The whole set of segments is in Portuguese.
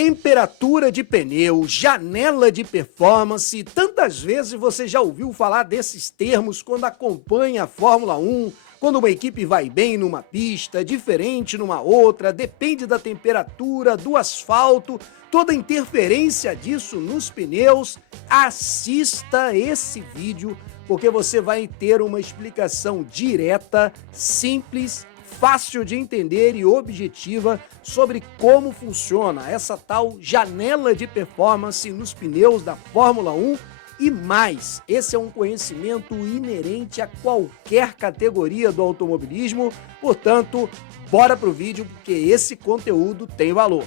Temperatura de pneu, janela de performance, tantas vezes você já ouviu falar desses termos quando acompanha a Fórmula 1, quando uma equipe vai bem numa pista, diferente numa outra, depende da temperatura, do asfalto, toda a interferência disso nos pneus. Assista esse vídeo porque você vai ter uma explicação direta, simples, fácil de entender e objetiva sobre como funciona essa tal janela de performance nos pneus da Fórmula 1 e mais. Esse é um conhecimento inerente a qualquer categoria do automobilismo, portanto, bora pro vídeo porque esse conteúdo tem valor.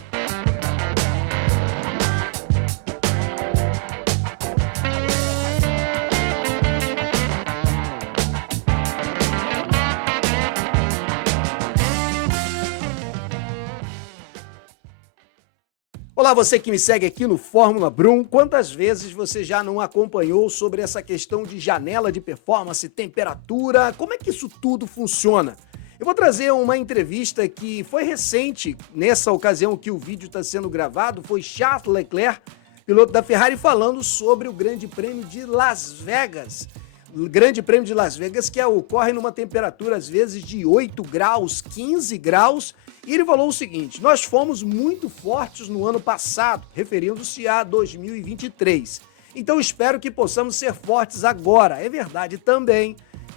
Olá, você que me segue aqui no Fórmula Brum, quantas vezes você já não acompanhou sobre essa questão de janela de performance, temperatura, como é que isso tudo funciona? Eu vou trazer uma entrevista que foi recente, nessa ocasião que o vídeo está sendo gravado, foi Charles Leclerc, piloto da Ferrari, falando sobre o Grande Prêmio de Las Vegas. O Grande Prêmio de Las Vegas que ocorre numa temperatura às vezes de 8 graus, 15 graus, e ele falou o seguinte: nós fomos muito fortes no ano passado, referindo-se a 2023. Então espero que possamos ser fortes agora. É verdade também.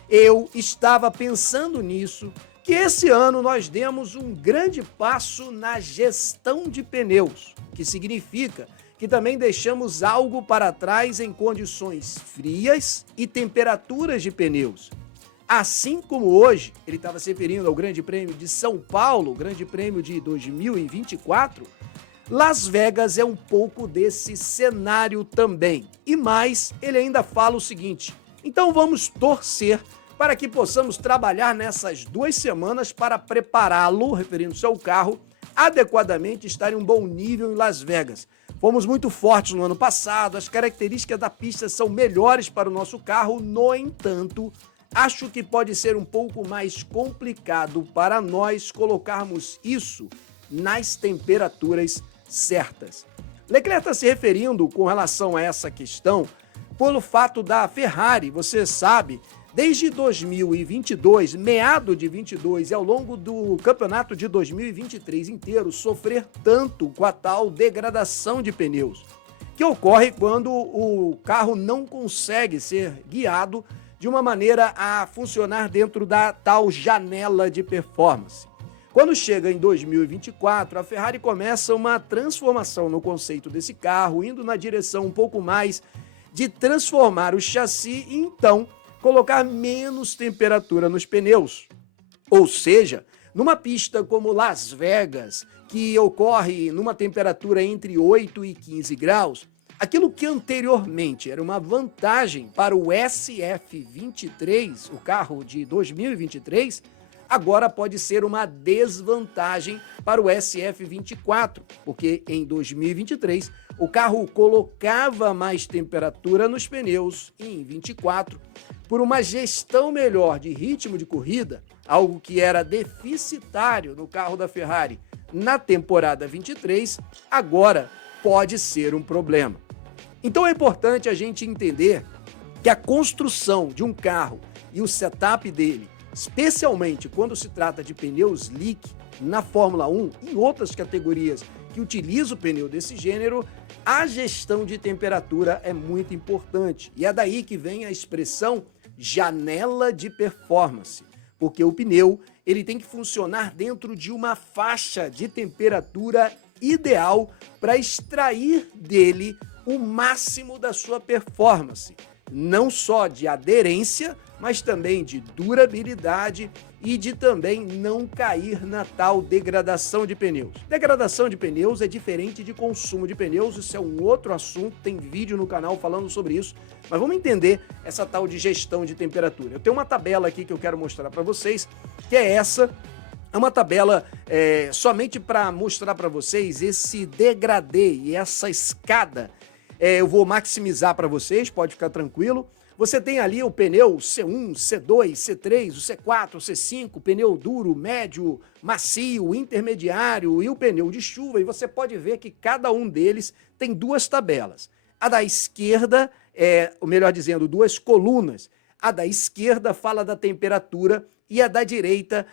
Eu estava pensando nisso, que esse ano nós demos um grande passo na gestão de pneus, o que significa que também deixamos algo para trás em condições frias e temperaturas de pneus. Assim como hoje, ele estava se referindo ao Grande Prêmio de São Paulo, Grande Prêmio de 2024, Las Vegas é um pouco desse cenário também. E mais, ele ainda fala o seguinte: então vamos torcer para que possamos trabalhar nessas 2 semanas para prepará-lo, referindo-se ao carro, adequadamente estar em um bom nível em Las Vegas. Fomos muito fortes no ano passado, as características da pista são melhores para o nosso carro, no entanto, acho que pode ser um pouco mais complicado para nós colocarmos isso nas temperaturas certas. Leclerc está se referindo com relação a essa questão pelo fato da Ferrari, você sabe, desde 2022, meado de 22 e ao longo do campeonato de 2023 inteiro, sofrer tanto com a tal degradação de pneus, que ocorre quando o carro não consegue ser guiado de uma maneira a funcionar dentro da tal janela de performance. Quando chega em 2024, a Ferrari começa uma transformação no conceito desse carro, indo na direção um pouco mais de transformar o chassi e então colocar menos temperatura nos pneus. Ou seja, numa pista como Las Vegas, que ocorre numa temperatura entre 8 e 15 graus, aquilo que anteriormente era uma vantagem para o SF23, o carro de 2023, agora pode ser uma desvantagem para o SF24, porque em 2023 o carro colocava mais temperatura nos pneus e em 24, por uma gestão melhor de ritmo de corrida, algo que era deficitário no carro da Ferrari na temporada 23, agora pode ser um problema. Então é importante a gente entender que a construção de um carro e o setup dele, especialmente quando se trata de pneus slick na Fórmula 1 e outras categorias que utilizam o pneu desse gênero, a gestão de temperatura é muito importante. E é daí que vem a expressão janela de performance, porque o pneu ele tem que funcionar dentro de uma faixa de temperatura ideal para extrair dele o máximo da sua performance, não só de aderência, mas também de durabilidade e de também não cair na tal degradação de pneus. Degradação de pneus é diferente de consumo de pneus, isso é um outro assunto, tem vídeo no canal falando sobre isso, mas vamos entender essa tal de gestão de temperatura. Eu tenho uma tabela aqui que eu quero mostrar para vocês, que é essa. É uma tabela somente para mostrar para vocês esse degradê e essa escada. Eu vou maximizar para vocês, pode ficar tranquilo. Você tem ali o pneu C1, C2, C3, o C4, o C5, pneu duro, médio, macio, intermediário e o pneu de chuva. E você pode ver que cada um deles tem duas tabelas. A da esquerda ou melhor dizendo, duas colunas. A da esquerda fala da temperatura e a da direita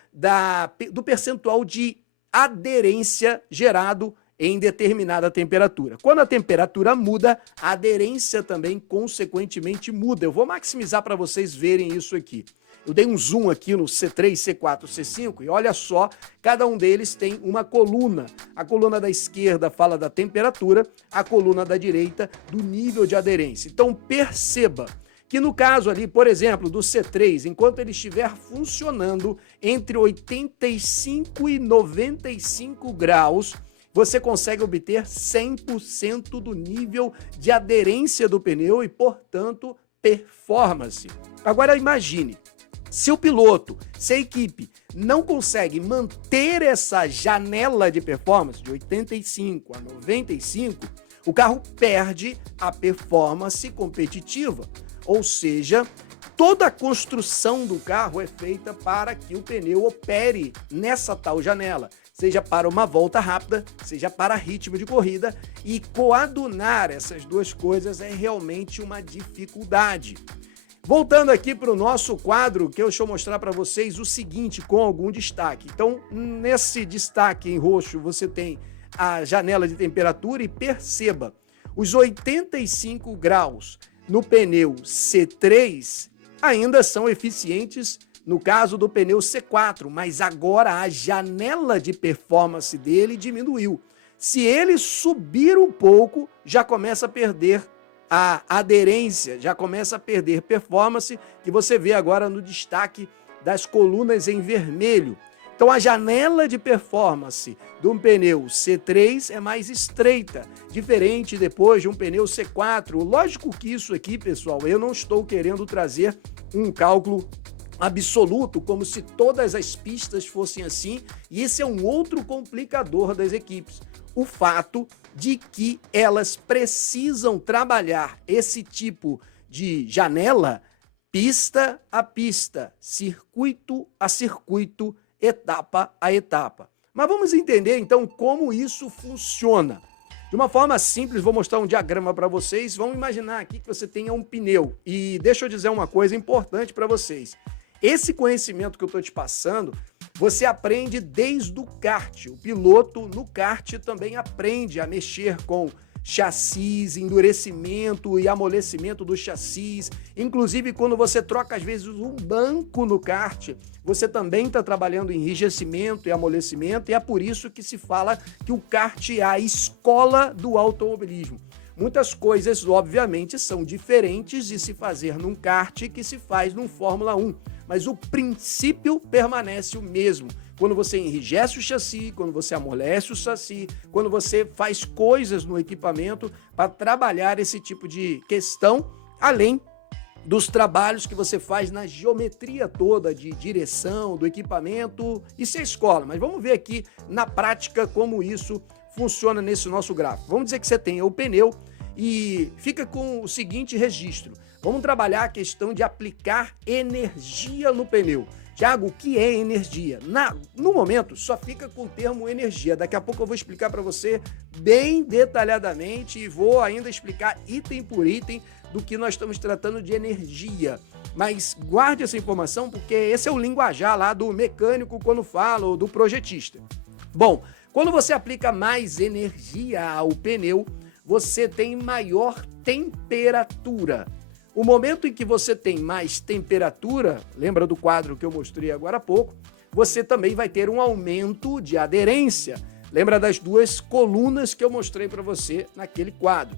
do percentual de aderência gerado em determinada temperatura. Quando a temperatura muda, a aderência também, consequentemente, muda. Eu vou maximizar para vocês verem isso aqui. Eu dei um zoom aqui no C3, C4, C5 e olha só, cada um deles tem uma coluna. A coluna da esquerda fala da temperatura, a coluna da direita do nível de aderência. Então perceba que no caso ali, por exemplo, do C3, enquanto ele estiver funcionando entre 85 e 95 graus, você consegue obter 100% do nível de aderência do pneu e, portanto, performance. Agora imagine, se o piloto, se a equipe não consegue manter essa janela de performance de 85 a 95, o carro perde a performance competitiva. Ou seja, toda a construção do carro é feita para que o pneu opere nessa tal janela, seja para uma volta rápida, seja para ritmo de corrida, e coadunar essas duas coisas é realmente uma dificuldade. Voltando aqui para o nosso quadro, que deixa eu mostrar para vocês o seguinte, com algum destaque. Então, nesse destaque em roxo, você tem a janela de temperatura e perceba, os 85 graus no pneu C3 ainda são eficientes no caso do pneu C4, mas agora a janela de performance dele diminuiu. Se ele subir um pouco, já começa a perder a aderência, já começa a perder performance, que você vê agora no destaque das colunas em vermelho. Então a janela de performance de um pneu C3 é mais estreita, diferente depois de um pneu C4. Lógico que isso aqui, pessoal, eu não estou querendo trazer um cálculo absoluto, como se todas as pistas fossem assim, e esse é um outro complicador das equipes. O fato de que elas precisam trabalhar esse tipo de janela pista a pista, circuito a circuito, etapa a etapa. Mas vamos entender então como isso funciona. De uma forma simples, vou mostrar um diagrama para vocês. Vamos imaginar aqui que você tenha um pneu. E deixa eu dizer uma coisa importante para vocês. Esse conhecimento que eu estou te passando, você aprende desde o kart. O piloto no kart também aprende a mexer com chassis, endurecimento e amolecimento do chassis. Inclusive, quando você troca, às vezes, um banco no kart, você também está trabalhando enrijecimento e amolecimento, e é por isso que se fala que o kart é a escola do automobilismo. Muitas coisas, obviamente, são diferentes de se fazer num kart que se faz num Fórmula 1, mas o princípio permanece o mesmo. Quando você enrijece o chassi, quando você amolece o chassi, quando você faz coisas no equipamento para trabalhar esse tipo de questão, além dos trabalhos que você faz na geometria toda de direção do equipamento, isso é escola. Mas vamos ver aqui na prática como isso funciona nesse nosso gráfico. Vamos dizer que você tem o pneu e fica com o seguinte registro. Vamos trabalhar a questão de aplicar energia no pneu. Tiago, o que é energia? No momento, só fica com o termo energia. Daqui a pouco eu vou explicar para você bem detalhadamente e vou ainda explicar item por item do que nós estamos tratando de energia. Mas guarde essa informação porque esse é o linguajar lá do mecânico quando fala ou do projetista. Bom, quando você aplica mais energia ao pneu, você tem maior temperatura. O momento em que você tem mais temperatura, lembra do quadro que eu mostrei agora há pouco, você também vai ter um aumento de aderência. Lembra das duas colunas que eu mostrei para você naquele quadro.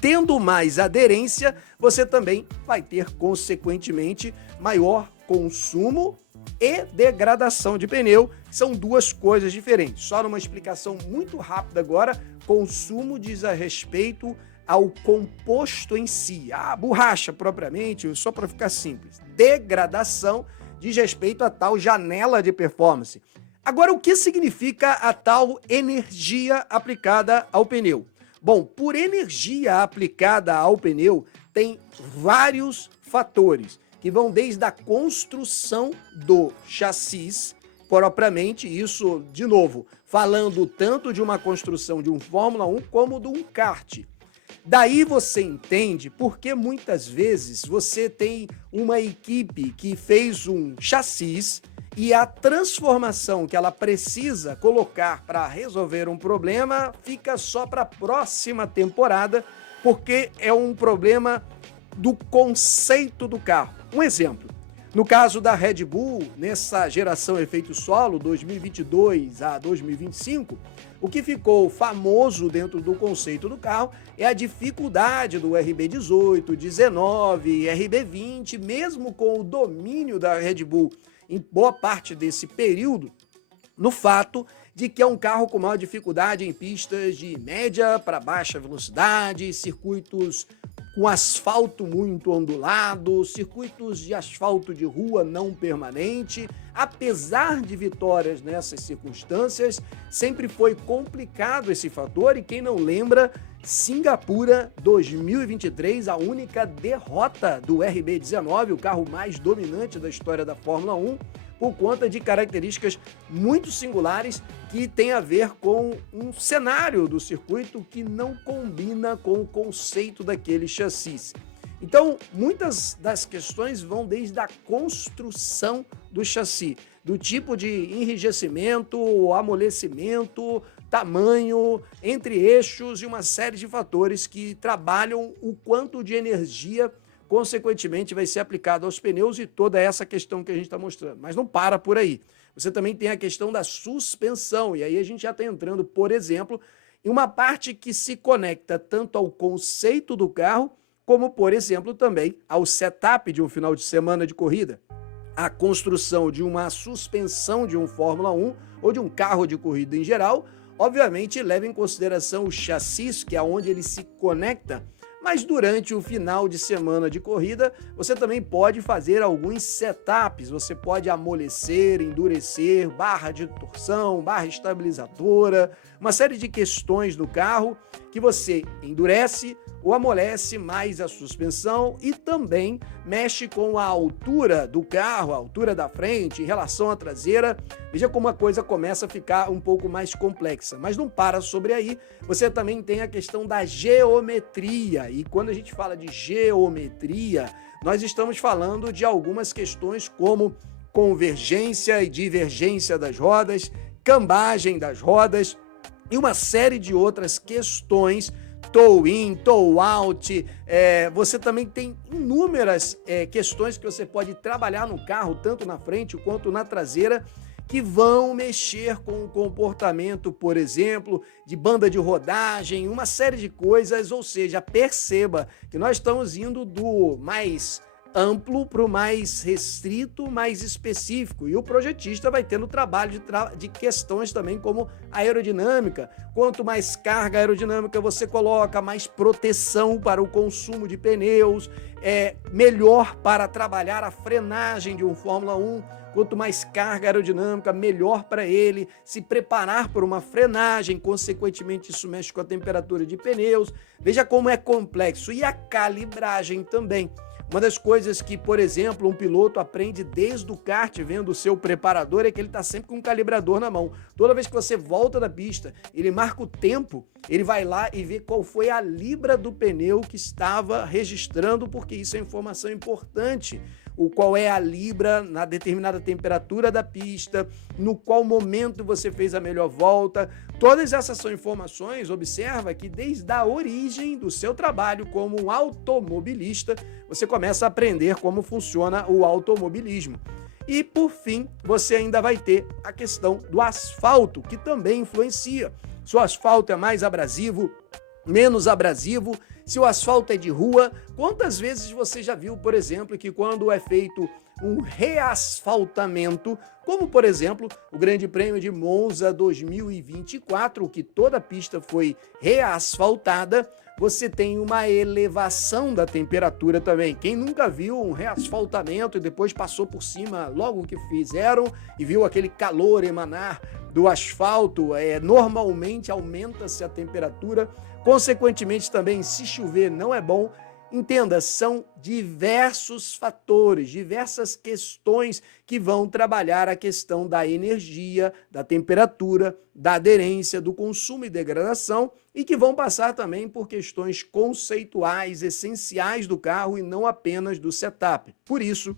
Tendo mais aderência, você também vai ter, consequentemente, maior consumo e degradação de pneu. São duas coisas diferentes. Só numa explicação muito rápida agora, consumo diz a respeito ao composto em si, a borracha propriamente, só para ficar simples. Degradação diz respeito a tal janela de performance. Agora, o que significa a tal energia aplicada ao pneu? Bom, por energia aplicada ao pneu, tem vários fatores que vão desde a construção do chassis, propriamente isso, de novo, falando tanto de uma construção de um Fórmula 1 como de um kart. Daí você entende porque muitas vezes você tem uma equipe que fez um chassis e a transformação que ela precisa colocar para resolver um problema fica só para a próxima temporada, porque é um problema do conceito do carro. Um exemplo, no caso da Red Bull, nessa geração efeito solo, 2022 a 2025, o que ficou famoso dentro do conceito do carro é a dificuldade do RB18, 19, RB20, mesmo com o domínio da Red Bull em boa parte desse período, no fato de que é um carro com maior dificuldade em pistas de média para baixa velocidade, circuitos com asfalto muito ondulado, circuitos de asfalto de rua não permanente. Apesar de vitórias nessas circunstâncias, sempre foi complicado esse fator e quem não lembra, Singapura 2023, a única derrota do RB19, o carro mais dominante da história da Fórmula 1, por conta de características muito singulares que tem a ver com um cenário do circuito que não combina com o conceito daquele chassi. Então, muitas das questões vão desde a construção do chassi, do tipo de enrijecimento, amolecimento, tamanho, entre eixos e uma série de fatores que trabalham o quanto de energia consequentemente vai ser aplicado aos pneus e toda essa questão que a gente está mostrando. Mas não para por aí. Você também tem a questão da suspensão, e aí a gente já está entrando, por exemplo, em uma parte que se conecta tanto ao conceito do carro, como, por exemplo, também ao setup de um final de semana de corrida. A construção de uma suspensão de um Fórmula 1 ou de um carro de corrida em geral, obviamente leva em consideração o chassi, que é onde ele se conecta. Mas durante o final de semana de corrida, você também pode fazer alguns setups, você pode amolecer, endurecer, barra de torção, barra estabilizadora, uma série de questões no carro que você endurece ou amolece mais a suspensão e também mexe com a altura do carro, a altura da frente em relação à traseira. Veja como a coisa começa a ficar um pouco mais complexa, mas não para sobre aí. Você também tem a questão da geometria, e quando a gente fala de geometria, nós estamos falando de algumas questões como convergência e divergência das rodas, cambagem das rodas e uma série de outras questões, toe-in, toe-out. Você também tem inúmeras questões que você pode trabalhar no carro, tanto na frente quanto na traseira, que vão mexer com o comportamento, por exemplo, de banda de rodagem, uma série de coisas. Ou seja, perceba que nós estamos indo do mais amplo para o mais restrito, mais específico. E o projetista vai tendo trabalho de questões também como aerodinâmica. Quanto mais carga aerodinâmica você coloca, mais proteção para o consumo de pneus, melhor para trabalhar a frenagem de um Fórmula 1. Quanto mais carga aerodinâmica, melhor para ele se preparar para uma frenagem, consequentemente isso mexe com a temperatura de pneus. Veja como é complexo. E a calibragem também. Uma das coisas que, por exemplo, um piloto aprende desde o kart, vendo o seu preparador, é que ele está sempre com um calibrador na mão. Toda vez que você volta da pista, ele marca o tempo, ele vai lá e vê qual foi a libra do pneu que estava registrando, porque isso é informação importante. Qual é a libra na determinada temperatura da pista, no qual momento você fez a melhor volta. Todas essas são informações, observa que desde a origem do seu trabalho como um automobilista, você começa a aprender como funciona o automobilismo. E, por fim, você ainda vai ter a questão do asfalto, que também influencia. Se o asfalto é mais abrasivo, menos abrasivo, se o asfalto é de rua, quantas vezes você já viu, por exemplo, que quando é feito um reasfaltamento, como por exemplo o Grande Prêmio de Monza 2024, que toda a pista foi reasfaltada, você tem uma elevação da temperatura também. Quem nunca viu um reasfaltamento e depois passou por cima logo que fizeram e viu aquele calor emanar do asfalto, normalmente aumenta-se a temperatura. Consequentemente também, se chover não é bom. Entenda, são diversos fatores, diversas questões que vão trabalhar a questão da energia, da temperatura, da aderência, do consumo e degradação e que vão passar também por questões conceituais, essenciais do carro e não apenas do setup. Por isso,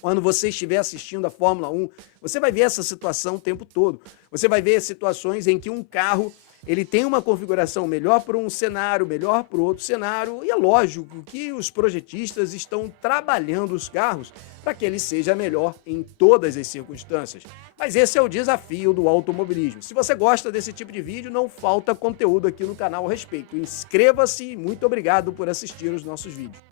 quando você estiver assistindo a Fórmula 1, você vai ver essa situação o tempo todo. Você vai ver situações em que um carro ele tem uma configuração melhor para um cenário, melhor para o outro cenário, e é lógico que os projetistas estão trabalhando os carros para que ele seja melhor em todas as circunstâncias. Mas esse é o desafio do automobilismo. Se você gosta desse tipo de vídeo, não falta conteúdo aqui no canal a respeito. Inscreva-se e muito obrigado por assistir os nossos vídeos.